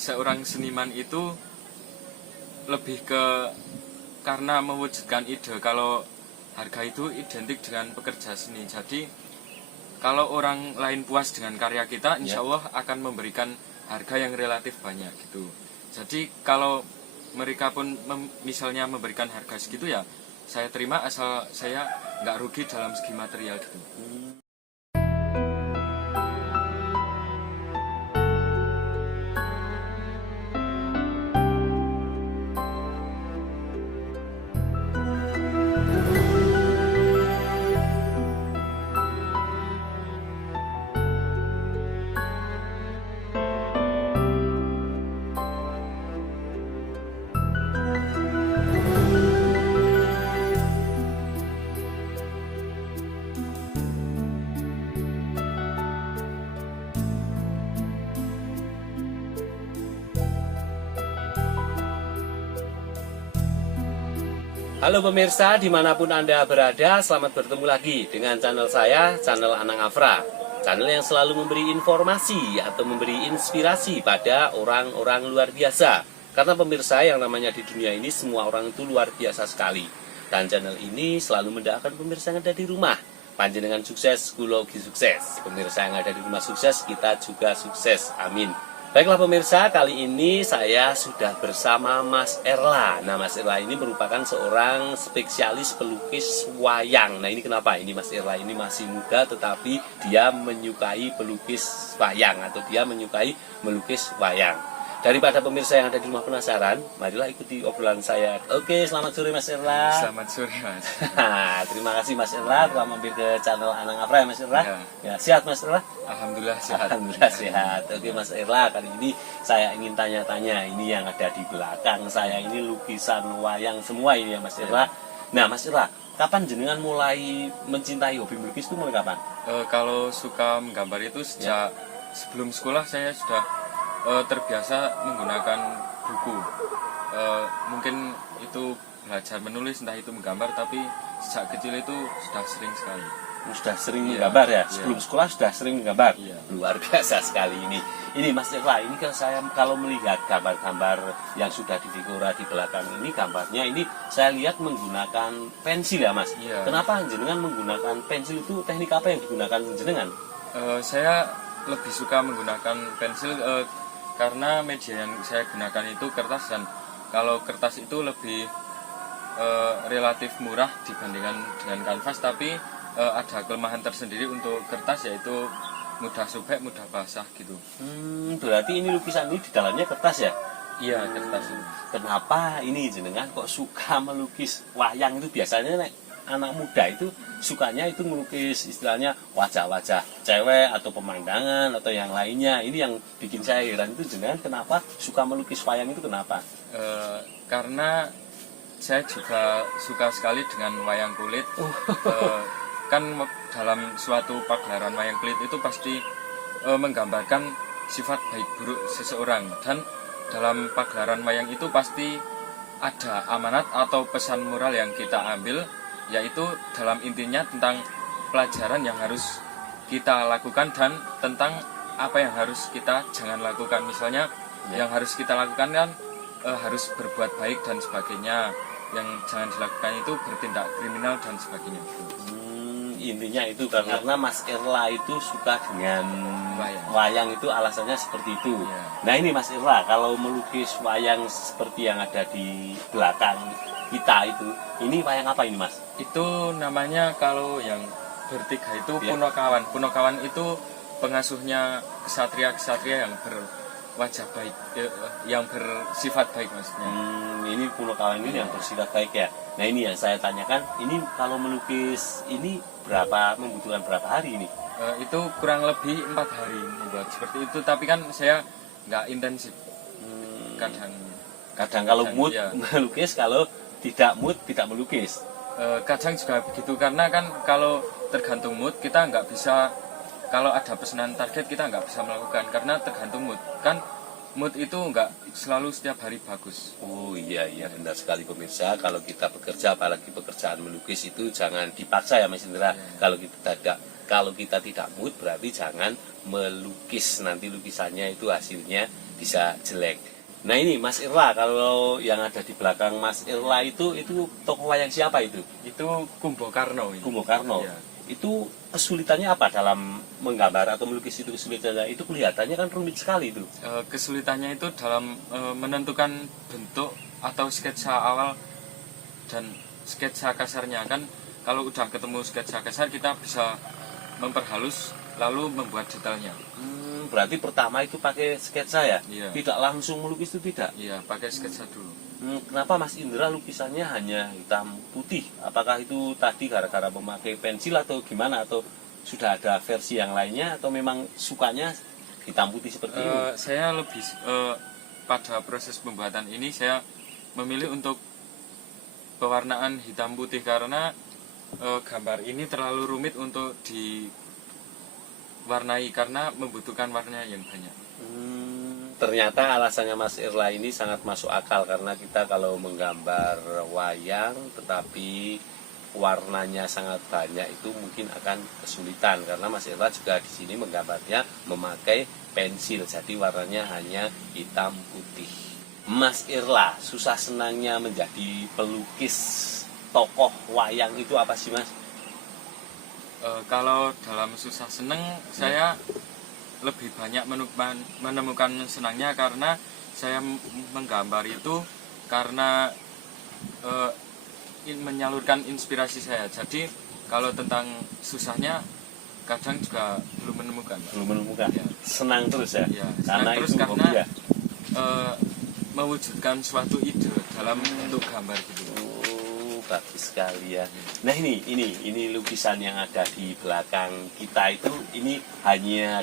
seorang seniman itu lebih ke karena mewujudkan ide kalau harga itu identik dengan pekerja seni. Jadi kalau orang lain puas dengan karya kita, insya Allah akan memberikan harga yang relatif banyak gitu. Jadi kalau mereka pun misalnya memberikan harga segitu, ya saya terima asal saya nggak rugi dalam segi material gitu. Halo pemirsa, dimanapun Anda berada, selamat bertemu lagi dengan channel saya, channel Anang Afra. Channel yang selalu memberi informasi atau memberi inspirasi pada orang-orang luar biasa. Karena pemirsa, yang namanya di dunia ini semua orang itu luar biasa sekali. Dan channel ini selalu mendapatkan pemirsa yang ada di rumah. Panjenengan sukses, kulogi sukses. Pemirsa yang ada di rumah sukses, kita juga sukses. Amin. Baiklah pemirsa, kali ini saya sudah bersama Mas Erla. Nah, Mas Erla ini merupakan seorang spesialis pelukis wayang. Nah, ini kenapa? Ini Mas Erla ini masih muda tetapi dia menyukai pelukis wayang atau dia menyukai melukis wayang. Daripada pemirsa yang ada di rumah penasaran, marilah ikuti obrolan saya. Oke, selamat sore Mas Erla. Selamat sore Mas. Terima kasih Mas Erla telah mampir ke channel Anang Afra ya Mas Erla. Ya, sehat Mas Erla? Alhamdulillah sehat. Alhamdulillah sehat. Oke Mas Erla, kali ini saya ingin tanya-tanya. Ini yang ada di belakang saya ini lukisan wayang semua ini ya Mas Erla. Nah Mas Erla, kapan jenengan mulai mencintai hobi melukis itu mulai kapan? Kalau suka menggambar itu sejak sebelum sekolah saya sudah terbiasa menggunakan buku. Mungkin itu belajar menulis, entah itu menggambar, tapi sejak kecil itu sudah sering sekali. Sudah sering menggambar ya? Sebelum sekolah sudah sering menggambar? Luar biasa sekali ini. Ini Mas Erla, ini kalau melihat gambar-gambar yang sudah difigura di belakang ini, gambarnya ini saya lihat menggunakan pensil ya Mas? Kenapa jenengan menggunakan pensil itu? Teknik apa yang digunakan jenengan? Saya lebih suka menggunakan pensil karena media yang saya gunakan itu kertas, dan kalau kertas itu lebih relatif murah dibandingkan dengan kanvas, tapi ada kelemahan tersendiri untuk kertas, yaitu mudah sobek, mudah basah gitu. Berarti ini lukisan ini di dalamnya kertas ya? Iya, kertas. Kenapa ini jenengan kok suka melukis wayang? Itu biasanya anak muda itu sukanya itu melukis istilahnya wajah-wajah cewek atau pemandangan atau yang lainnya. Ini yang bikin saya heran, itu jenengan kenapa suka melukis wayang itu kenapa? Karena saya juga suka sekali dengan wayang kulit. Kan dalam suatu pagelaran wayang kulit itu pasti menggambarkan sifat baik buruk seseorang, dan dalam pagelaran wayang itu pasti ada amanat atau pesan moral yang kita ambil, yaitu dalam intinya tentang pelajaran yang harus kita lakukan dan tentang apa yang harus kita jangan lakukan. Misalnya yang harus kita lakukan kan harus berbuat baik dan sebagainya, yang jangan dilakukan itu bertindak kriminal dan sebagainya. Intinya itu karena Mas Erla itu suka dengan wayang itu alasannya seperti itu. Nah ini Mas Erla, kalau melukis wayang seperti yang ada di belakang kita itu, ini wayang apa ini Mas? Itu namanya, kalau yang bertiga itu Punokawan. Punokawan itu pengasuhnya kesatria-kesatria yang berwajah baik, yang bersifat baik maksudnya. Ini Punokawan ini yang bersifat baik ya. Nah ini yang saya tanyakan, ini kalau melukis ini membutuhkan berapa hari ini? Itu kurang lebih 4 hari membuat seperti itu, tapi kan saya nggak intensif. Kadang kalau mood melukis, kalau tidak mood tidak melukis. Kadang juga begitu, karena kan kalau tergantung mood kita nggak bisa, kalau ada pesanan target kita nggak bisa melakukan karena tergantung mood. Kan mood itu nggak selalu setiap hari bagus. Oh iya benar sekali pemirsa. Kalau kita bekerja, apalagi pekerjaan melukis itu jangan dipaksa ya Mas Indra. Kalau kita tidak mood berarti jangan melukis, nanti lukisannya itu hasilnya bisa jelek. Nah ini Mas Irla, kalau yang ada di belakang Mas Irla itu tokoh wayang siapa itu? Itu Kumbokarno ini. Kumbokarno. Iya. Itu kesulitannya apa dalam menggambar atau melukis itu kesulitannya? Itu kelihatannya kan rumit sekali itu. Kesulitannya itu dalam menentukan bentuk atau sketsa awal dan sketsa kasarnya. Kan kalau udah ketemu sketsa kasar kita bisa memperhalus lalu membuat detailnya. Berarti pertama itu pakai sketsa ya? Iya. Tidak langsung melukis itu tidak? Iya, pakai sketsa dulu. Kenapa Mas Indra lukisannya hanya hitam putih? Apakah itu tadi gara-gara memakai pensil atau gimana? Atau sudah ada versi yang lainnya? Atau memang sukanya hitam putih seperti ini? Saya lebih pada proses pembuatan ini saya memilih untuk pewarnaan hitam putih karena gambar ini terlalu rumit untuk diwarnai karena membutuhkan warna yang banyak. Ternyata alasannya Mas Irla ini sangat masuk akal karena kita kalau menggambar wayang tetapi warnanya sangat banyak itu mungkin akan kesulitan karena Mas Irla juga di sini menggambarnya memakai pensil jadi warnanya hanya hitam putih. Mas Irla, susah senangnya menjadi pelukis tokoh wayang itu apa sih Mas? Kalau dalam susah seneng saya lebih banyak menemukan senangnya karena saya menggambar itu karena menyalurkan inspirasi saya. Jadi kalau tentang susahnya kadang juga belum menemukan. Ya. Senang terus ya? Ya, Karena terus itu karena hobi ya? mewujudkan suatu ide dalam bentuk gambar gitu. Bagus sekali ya. Nah ini lukisan yang ada di belakang kita itu ini hanya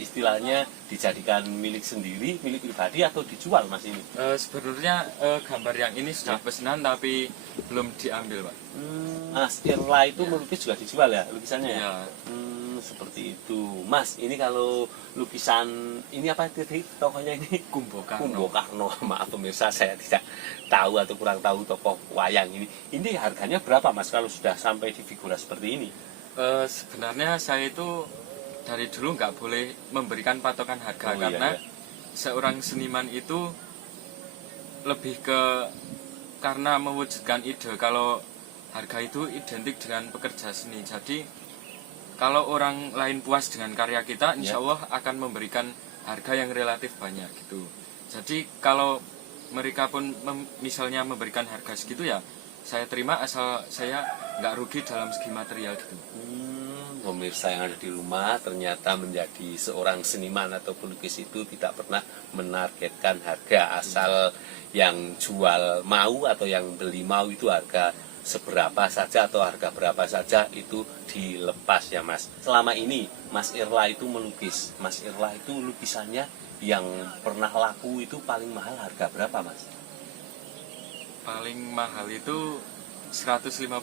istilahnya dijadikan milik sendiri, milik pribadi atau dijual Mas ini? Sebenarnya gambar yang ini sudah pesanan tapi belum diambil Pak. Mas Irla itu melukis juga dijual ya lukisannya ya? Ya. Seperti itu. Mas, ini kalau lukisan ini apa tadi tokohnya ini? Kumbokarno. Maaf pemirsa saya tidak tahu atau kurang tahu tokoh wayang ini. Ini harganya berapa Mas kalau sudah sampai di figura seperti ini? Sebenarnya saya itu dari dulu nggak boleh memberikan patokan harga karena seorang seniman itu lebih karena mewujudkan ide. Kalau harga itu identik dengan pekerja seni. Jadi kalau orang lain puas dengan karya kita, insya Allah akan memberikan harga yang relatif banyak gitu. Jadi kalau mereka pun misalnya memberikan harga segitu ya, saya terima asal saya nggak rugi dalam segi material gitu. Pemirsa yang ada di rumah ternyata menjadi seorang seniman atau pelukis itu tidak pernah menargetkan harga asal yang jual mau atau yang beli mau itu harga seberapa saja atau harga berapa saja itu dilepas ya Mas. Selama ini Mas Irla itu melukis. Mas Irla itu lukisannya yang pernah laku itu paling mahal harga berapa Mas? Paling mahal itu 150.000.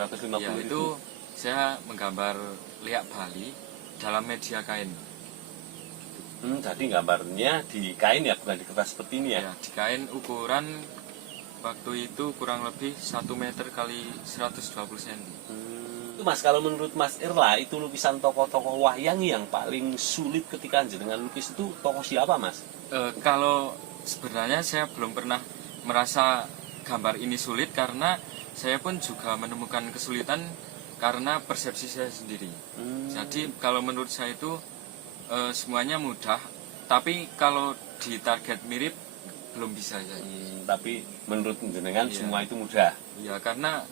150.000. Ya, itu saya menggambar liak Bali dalam media kain. Jadi gambarnya di kain ya, bukan di kertas seperti ini ya? Ya, di kain ukuran waktu itu kurang lebih 1 meter kali 120 cm. Itu Mas, kalau menurut Mas Irla itu lukisan tokoh-tokoh wayang yang paling sulit ketika jenengan lukis itu tokoh siapa Mas? Kalau sebenarnya saya belum pernah merasa gambar ini sulit karena saya pun juga menemukan kesulitan karena persepsi saya sendiri. Jadi kalau menurut saya itu semuanya mudah, tapi kalau di target mirip belum bisa saja. Tapi menurut jenengan semua itu mudah. Ya, karena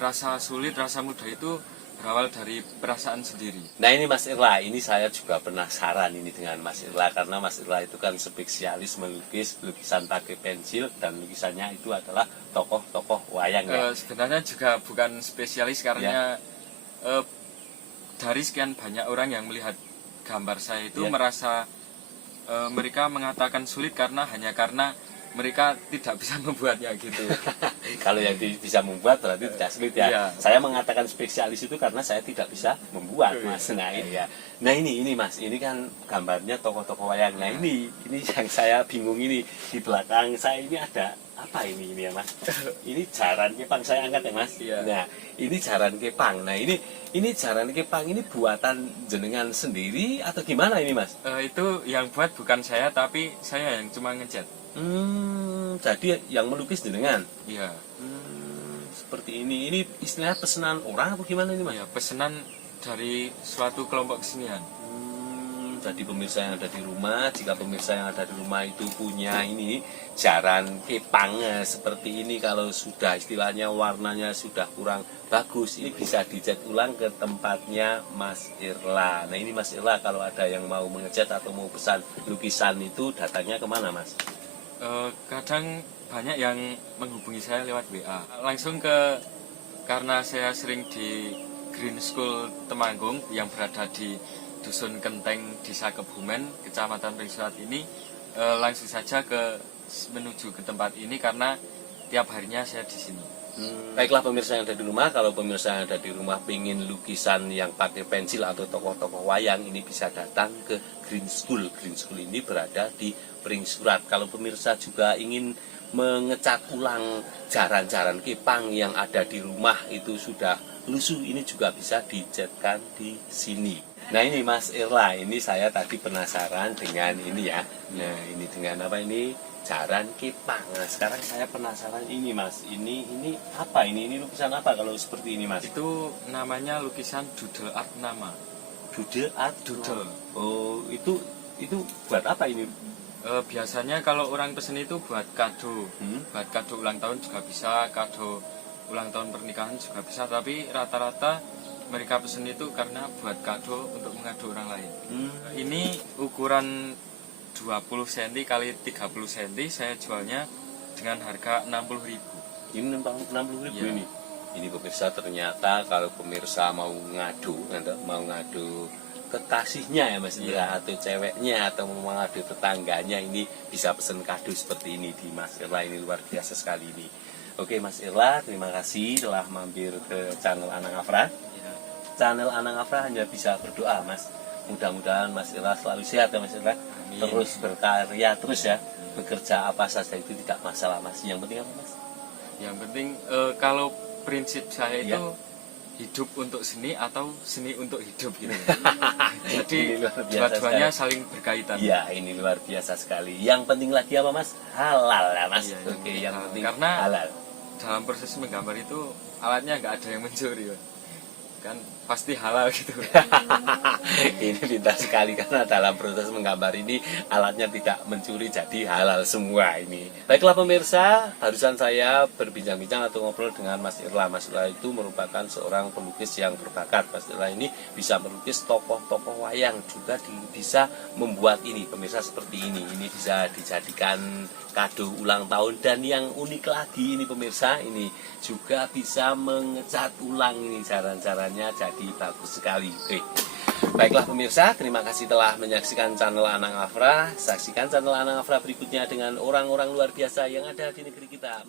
rasa sulit, rasa mudah itu berawal dari perasaan sendiri. Nah ini Mas Irla, ini saya juga penasaran ini dengan Mas Irla karena Mas Irla itu kan spesialis melukis lukisan pakai pensil dan lukisannya itu adalah tokoh-tokoh wayang ya. Sebenarnya juga bukan spesialis karena dari sekian banyak orang yang melihat gambar saya itu merasa mereka mengatakan sulit hanya karena mereka tidak bisa membuatnya gitu. Kalau yang bisa membuat berarti tidak sulit ya. Iya. Saya mengatakan spesialis itu karena saya tidak bisa membuat Mas. Nah ini ya. Nah ini Mas, ini kan gambarnya tokoh-tokoh wayang. Nah ini yang saya bingung ini di belakang saya ini ada apa ini ya Mas? Ini jaran kepang, saya angkat ya Mas. Iya. Nah, ini jaran kepang. Nah, ini jaran kepang ini buatan jenengan sendiri atau gimana ini Mas? Itu yang buat bukan saya, tapi saya yang cuma ngecat. Jadi yang melukis jenengan. Iya. Seperti ini. Ini istilahnya pesanan orang atau gimana ini Mas? Iya, pesanan dari suatu kelompok kesenian. Jadi pemirsa yang ada di rumah, jika pemirsa yang ada di rumah itu punya ini jaran kepang seperti ini, kalau sudah istilahnya warnanya sudah kurang bagus, ini bisa dicat ulang ke tempatnya Mas Irla. Nah ini Mas Irla kalau ada yang mau mengecat atau mau pesan lukisan itu datangnya kemana Mas? Kadang banyak yang menghubungi saya lewat WA. Langsung karena saya sering di Green School Temanggung yang berada di Dusun Kenteng, Desa Kebumen, Kecamatan Pringsurat ini, langsung saja menuju ke tempat ini karena tiap harinya saya di sini. Baiklah pemirsa yang ada di rumah, kalau pemirsa yang ada di rumah ingin lukisan yang pakai pensil atau tokoh-tokoh wayang, ini bisa datang ke Green School. Green School ini berada di Pringsurat. Kalau pemirsa juga ingin mengecat ulang jaran-jaran kepang yang ada di rumah itu sudah lusuh, ini juga bisa dicatkan di sini. Nah ini Mas Irla, ini saya tadi penasaran dengan ini ya. Nah ini dengan apa ini? Jaran kepang. Nah sekarang saya penasaran ini Mas. Ini apa ini? Ini lukisan apa kalau seperti ini Mas? Itu namanya lukisan doodle art nama. Doodle art? Doodle. Oh itu buat apa ini? Biasanya kalau orang pesen itu buat kado. Buat kado ulang tahun juga bisa, kado ulang tahun pernikahan juga bisa. Tapi rata-rata mereka pesen itu karena buat kado untuk mengadu orang lain. Ini ukuran 20 cm kali 30 cm, saya jualnya dengan harga 60.000. Ini 60.000 ya. Ini pemirsa, ternyata kalau pemirsa mau ngadu kekasihnya ya Mas Indra, atau ceweknya atau mau ngadu tetangganya, ini bisa pesen kado seperti ini di Mas Irla. Ini luar biasa sekali ini. Oke Mas Irla, terima kasih telah mampir ke channel Anang Afra. Channel Anang Afra hanya bisa berdoa Mas, mudah-mudahan Mas Irla selalu sehat ya Mas Irla. Terus berkarya terus ya, bekerja apa saja itu tidak masalah Mas. Yang penting apa Mas? Yang penting kalau prinsip saya itu hidup untuk seni atau seni untuk hidup gitu. Jadi dua-duanya saling berkaitan. Iya, ini luar biasa sekali. Yang penting lagi apa Mas? Halal ya Mas. Ya, Oke, yang penting karena halal. Dalam proses menggambar itu alatnya nggak ada yang mencuri kan, pasti halal gitu. Ini pintar sekali karena dalam proses menggambar ini alatnya tidak mencuri, jadi halal semua ini. Baiklah pemirsa, barusan saya berbincang-bincang atau ngobrol dengan Mas Irla. Mas Irla itu merupakan seorang pelukis yang berbakat. Mas Irla ini bisa melukis tokoh-tokoh wayang, juga bisa membuat ini pemirsa seperti ini. Ini bisa dijadikan kado ulang tahun, dan yang unik lagi ini pemirsa, ini juga bisa mengecat ulang ini jaran-jarannya, jadi bagus sekali. Oke. Baiklah pemirsa, terima kasih telah menyaksikan channel Anang Afra. Saksikan channel Anang Afra berikutnya dengan orang-orang luar biasa yang ada di negeri kita.